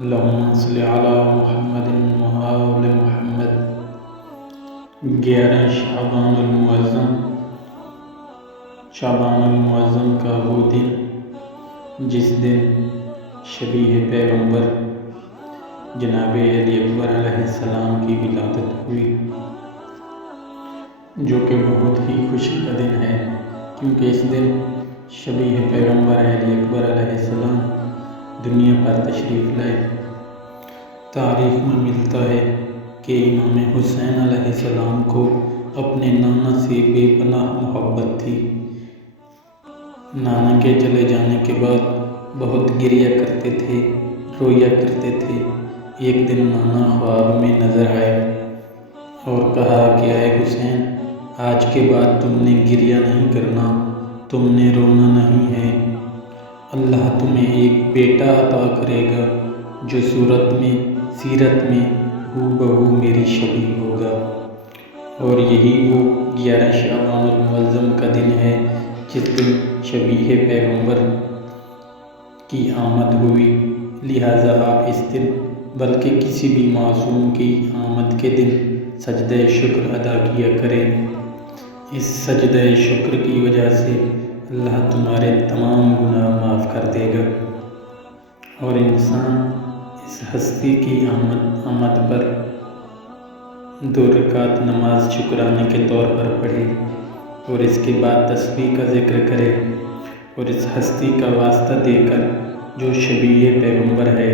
اللہم صلی علی محمد وآل محمد۔ 11 شعبان المعظم کا وہ دن جس دن شبیہ پیغمبر جناب علی اکبر علیہ السلام کی ولادت ہوئی، جو کہ بہت ہی خوشی کا دن ہے، کیونکہ اس دن شبیہ پیغمبر علی اکبر علیہ السلام دنیا پر تشریف لائے۔ تاریخ میں ملتا ہے کہ امام حسین علیہ السلام کو اپنے نانا سے بے پناہ محبت تھی۔ نانا کے چلے جانے کے بعد بہت گریا کرتے تھے، رویا کرتے تھے۔ ایک دن نانا خواب میں نظر آئے اور کہا کہ اے حسین، آج کے بعد تم نے گریا نہیں کرنا، تم نے رونا نہیں ہے۔ اللہ تمہیں ایک بیٹا عطا کرے گا جو سیرت میں ہو بہو میری شبیہ ہوگا۔ اور یہی وہ 11 شعبان المعظم کا دن ہے جس دن شبیہ پیغمبر کی آمد ہوئی۔ لہٰذا آپ اس دن بلکہ کسی بھی معصوم کی آمد کے دن سجدہ شکر ادا کیا کریں۔ اس سجدہ شکر کی وجہ سے اللہ تمہارے تمام گناہ معاف کر دے گا، اور انسان اس ہستی کی آمد پر 2 رکعت نماز شکرانے کے طور پر پڑھے اور اس کے بعد تسبیح کا ذکر کرے اور اس ہستی کا واسطہ دے کر جو شبیہ پیغمبر ہے،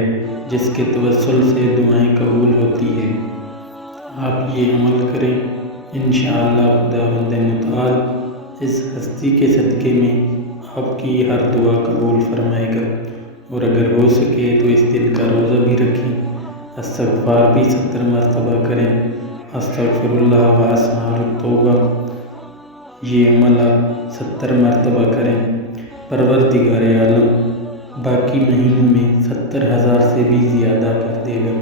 جس کے توسل سے دعائیں قبول ہوتی ہیں، آپ یہ عمل کریں۔ انشاءاللہ خداوند متعال اس ہستی کے صدقے میں آپ کی ہر دعا قبول فرمائے گا۔ اور اگر ہو سکے تو اس دن کا روزہ بھی رکھیں، استغفار بھی 70 مرتبہ کریں۔ استغفر اللہ و اسماء التوبہ، یہ عمل آپ 70 مرتبہ کریں۔ پروردگار عالم باقی مہینوں میں 70,000 سے بھی زیادہ کر دے گا۔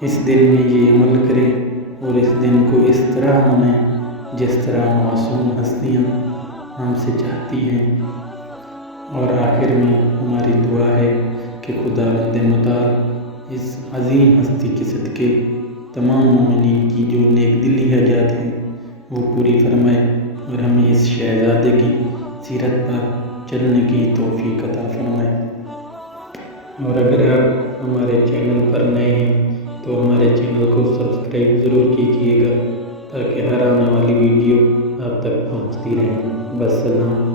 اس دن میں یہ عمل کریں اور اس دن کو اس طرح منائیں جس طرح معصوم ہستیاں ہم سے چاہتی ہیں۔ اور آخر میں ہماری دعا ہے کہ خداوند متعال اس عظیم ہستی کے صدقے تمام مومنین کی جو نیک دلی حاجات ہیں وہ پوری فرمائے اور ہمیں اس شہزادے کی سیرت پر چلنے کی توفیق عطا فرمائے۔ اور اگر آپ ہمارے چینل پر نئے ہیں تو ہمارے چینل کو سبسکرائب ضرور کیجیے گا تاکہ ہر آنے والی ویڈیو آپ تک پہنچتی رہے۔ والسلام۔